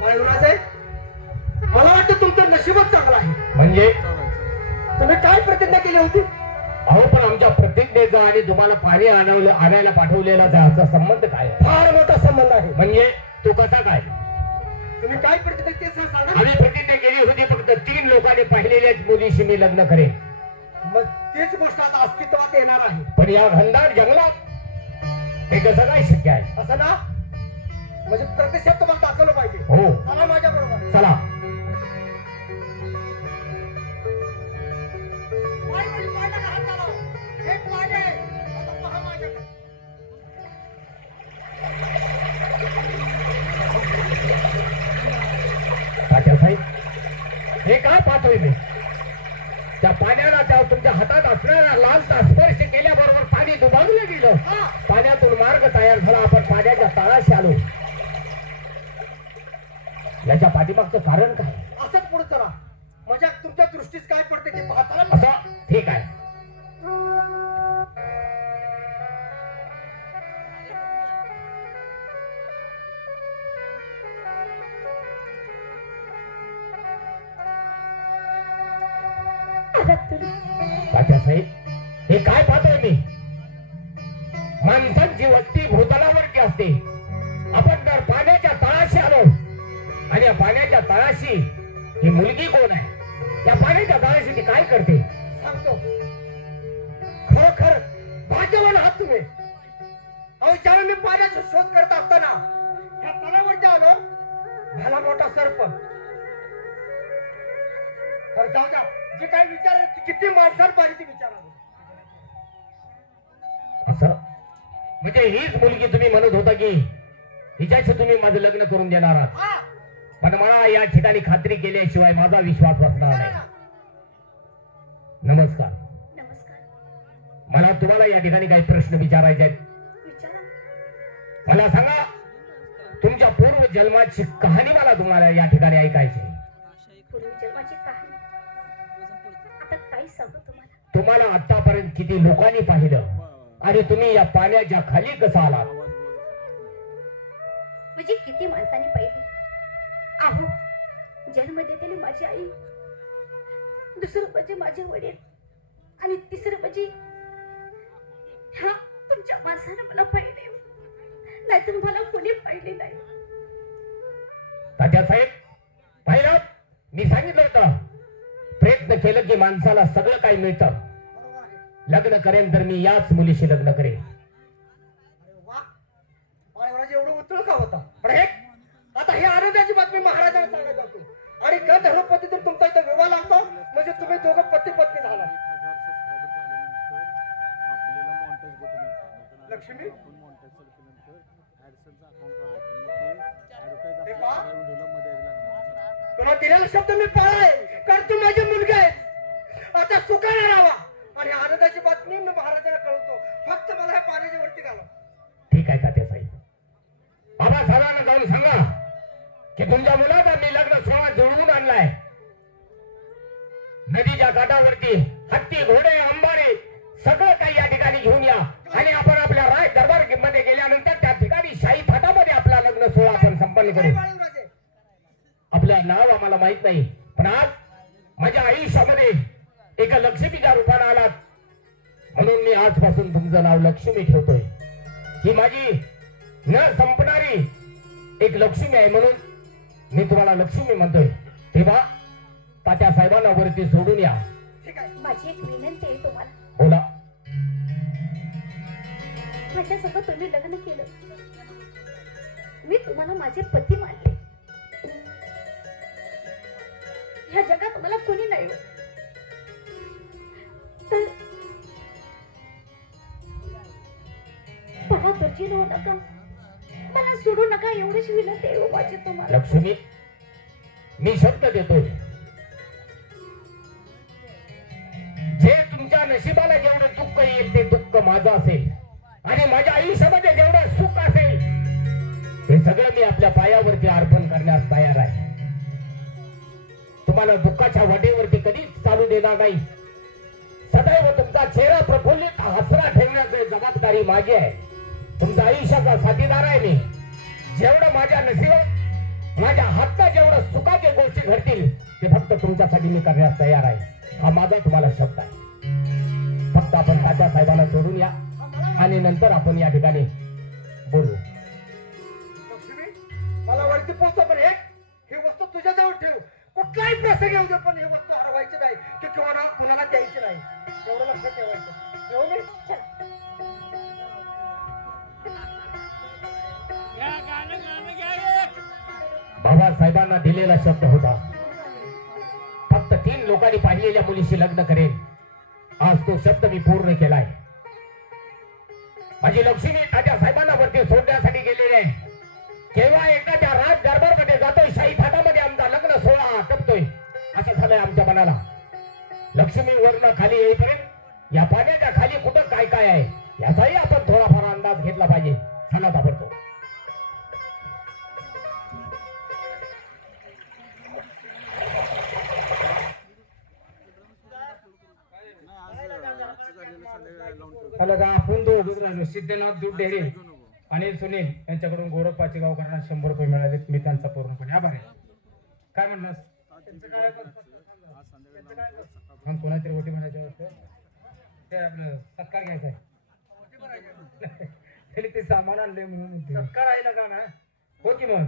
बाळूराज आहे मला वाटतं तुमचं नशीबच चांगलं आहे. म्हणजे? तुम्ही काय प्रतिज्ञा केली होती? अहो पण आमच्या प्रतिज्ञेचा आणि तुम्हाला पाणी आणवलं आणायला पाठवलेला त्याचा संबंध काय आहे? फार मोठा संबंध आहे. म्हणजे? तू कसा काय? तुम्ही काय प्रतिज्ञा ते सांगा. आम्ही प्रतिज्ञा केली होती फक्त तीन लोकांनी पाहिलेल्याच मुलीशी मी लग्न करेन. मग तीच गोष्ट आता अस्तित्वात येणार आहे. पण या घनदाट जंगलात हे कसं काय शक्य आहे? असं ना? म्हणजे प्रतिशत तुम्हाला दाखवलं पाहिजे. हो. चला माझ्या बरोबर चला हे काय पाहतोय मी? त्या पाण्याला त्या तुमच्या हातात असणारा लालचा स्पर्श केल्याबरोबर पाणी दुभावलं गेलं. पाण्यातून मार्ग तयार झाला. आपण पाण्याच्या तळाशी आलो. याच्या पाठीमागचं कारण काय? असंच पुढे चला. माझ्या तुमच्या दृष्टीस काय पडते ते पाहताना असं ठीक आहे. साहेब हे काय पाहतोय मी? माणसांची वस्ती भूतलावरती असते. आपण जर पाण्याच्या तळाशी आलो. आणि या पाण्याच्या तळाशी ही मुलगी कोण आहे? त्या पाण्याच्या तळाशी ती काय करते? सांगतो. खरोखर भाग्यवान आहात तुम्ही. अहो ज्यावेळी मी पाण्याचा शोध करत असताना या तलावरती आलो झाला मोठा सर्प तर जाऊ द्या. जे काय विचार किती माणसाला पाहिजे ते विचारा असं? म्हणजे हीच मुलगी तुम्ही म्हणत होता की हिच्याशी तुम्ही माझं लग्न करून देणार आहात. पण मला या ठिकाणी खात्री केल्याशिवाय माझा विश्वास बसणार नाही. नमस्कार. मला तुम्हाला या ठिकाणी काही प्रश्न विचारायचे आहेत. मला सांगा तुमच्या पूर्व जन्माची कहाणी मला तुम्हाला या ठिकाणी ऐकायची तुम्हाला आतापर्यंत किती लोकांनी पाहिलं आणि तुम्ही या पाण्याच्या खाली कसा आलात? म्हणजे किती माणसांनी पाहिली? आहो जन्म देतेली माझी आई. दुसरं म्हणजे माझे वडील. आणि तिसरं म्हणजे ह्या तुमच्या माणसानं मला पाहिले. नाहीतर मला कुणी पाहिले नाही. तात्या साहेब पाहिलं? मी सांगितलं होतं. प्रयत्न केलं की माणसाला सगळं काही मिळतं. लग्न करेन तर मी याच मुलीशी लग्न करेन. एवढं उतळ का होता? पण हे आता ही आनंदाची बातमी महाराजांना सांगत जातो. आणि गत धर्म पद्धतीने तुमचा इथं विवाह लागतो म्हणजे तुम्ही दोघं पती पत्नी झाला लक्ष्मी? तुला दिलेला शब्द मी पाळाय कारण तू माझी मुलगी आहे आता सुखाने राहावा आणि आनंदाची बातमी मी महाराजांना कळवतो. फक्त मला हे पाण्याच्या वरती घाला. ठीक आहे तात्या साहेब बाबा साहेबांना जाऊन सांगा. की तुमच्या मुलाचा मी लग्न सोहळा जुळवून आणलाय. नदीच्या काठावरती हत्ती घोडे अंबाडे सगळं काही या ठिकाणी घेऊन या. आणि आपण आपल्या राय दरबारमध्ये गेल्यानंतर त्या ठिकाणी शाही थाटामध्ये आपला लग्न सोहळा आपण संपन्न करू. आपलं नाव आम्हाला माहीत नाही पण आज माझ्या आयुष्यामध्ये एका लक्ष्मीच्या रूपाने आलात. म्हणून मी आजपासून तुमचं नाव लक्ष्मी ठेवतोय. ही माझी न संपणारी एक लक्ष्मी आहे म्हणून मी तुम्हाला लक्ष्मी म्हणतोय. तेव्हा तात्या साहेबांना वरती सोडून या. ठीक आहे माझी एक विनंती आहे तुम्हाला. बोला. माझ्या सगळं तुम्ही लग्न केलं. मी तुम्हाला माझे पती मानले. ह्या जगात मला कोणी नाही. हो. तर मला दुर्जीन होऊ नका. मला सोडू नका एवढीच विनंती आहे तुम्हाला. लक्ष्मी मी शब्द देतो. जे तुमच्या नशिबाला जेवढं दुःख येईल ते दुःख माझं असेल. आणि माझ्या आयुष्यामध्ये जेवढं सुख असेल हे सगळं मी आपल्या पायावरती अर्पण करण्यास तयार आहे. तुम्हाला दुःखाच्या वटेवरती कधीच चालू देणार नाही. सदैव तुमचा चेहरा प्रफुल्लित हसरा ठेवण्याची जबाबदारी माझी आहे. तुमच्या आयुष्याचा साथीदार आहे मी? जेवढं माझ्या नशिबात माझ्या हातात जेवढं सुखाच्या गोष्टी घडतील ते फक्त तुमच्यासाठी मी करण्यास तयार आहे. हा माझा तुम्हाला शब्द आहे. फक्त आपण तात्या साहेबांना सोडून या आणि नंतर आपण या ठिकाणी बोलू. मला वरती पोहोचतो पण एक ही वस्तू तुझ्याजवळ ठेव. कुठलाही प्रसंग येऊ दे पण ही वस्तू हरवायची नाही. की किंवा ना कुणाला द्यायची नाही. एवढं लक्षात ठेवायचं. बाबासाहेबांना दिलेला शब्द होता. फक्त तीन लोकांनी पाहिलेल्या मुलीशी लग्न करेन. आज तो शब्द मी पूर्ण केलाय. माझी लक्ष्मी तात्या साहेबांना वरती सोडण्यासाठी गेलेली आहे. केव्हा एकदा त्या राज दरबारमध्ये जातोय शाही थाटामध्ये आमचा लग्न सोहळा आटपतोय. असं झालंय आमच्या मनाला. लक्ष्मी वरनं खाली येईपर्यंत या पाण्याच्या खाली कुठं काय काय आहे? याचाही आपण थोडाफार अंदाज घेतला पाहिजे. सांगा ताबडतो हॅलो का आपण सिद्धनाथ दूध डेअरी अनिल सुनील यांच्याकडून गोरखपाचे गावकरांना शंभर रुपये मिळाले मी त्यांचा पूर्णपणे आभार आहे. काय म्हणलास मग कोणातरी ओटी म्हणायच्या ते आपलं सत्कार घ्यायचा आहे. त्याने ते सामान आणले म्हणून. सत्कार आहे ना का ना? हो की मग?